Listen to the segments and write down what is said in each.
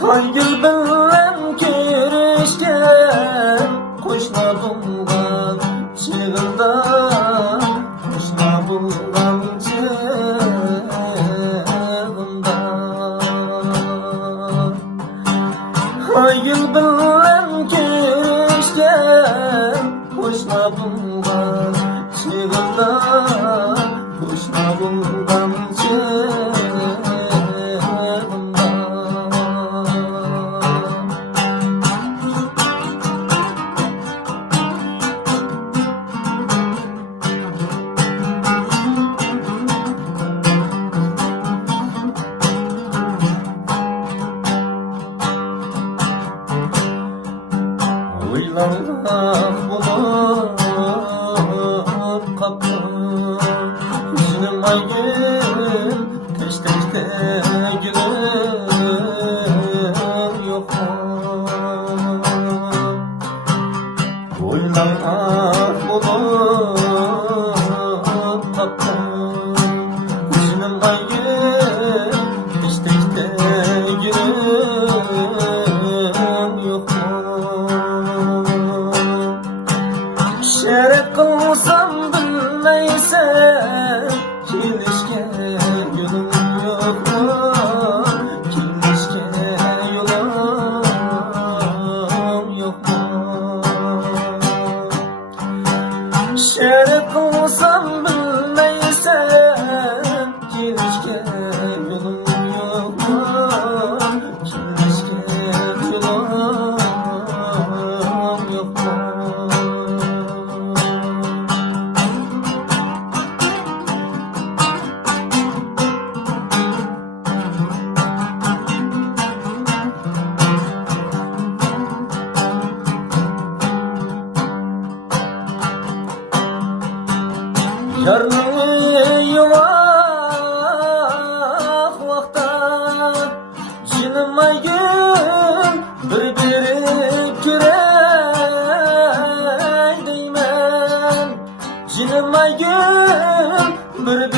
Hangi bilen kerişken koşma bulgan çığında, koşma bulgan çığında. Hangi bilen kerişken koşma bulgan çığında, koşma bulgan çığında. Uylanmak bulup kapım, yüzünüm ay gün, teştekte gülüm yok mu? Uylanmak bulup kapım, yüzünüm ay gün, teştekte gülüm yok mu? Şeref kılsam bilmeysen, kilişke yolum yok mu? Kilişke yolum yok mu? Şeref kılsam bilmeysen, kilişke yolum yok mu? Kilişke yolum yok mu? Yarını yuvak vakta canım ay gün bir kirey deymen, canım ay gün bir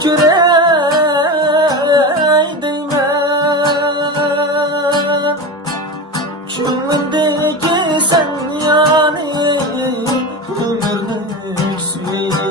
kirey deymen. Kümündeki sen yani ömürlük süydeymen.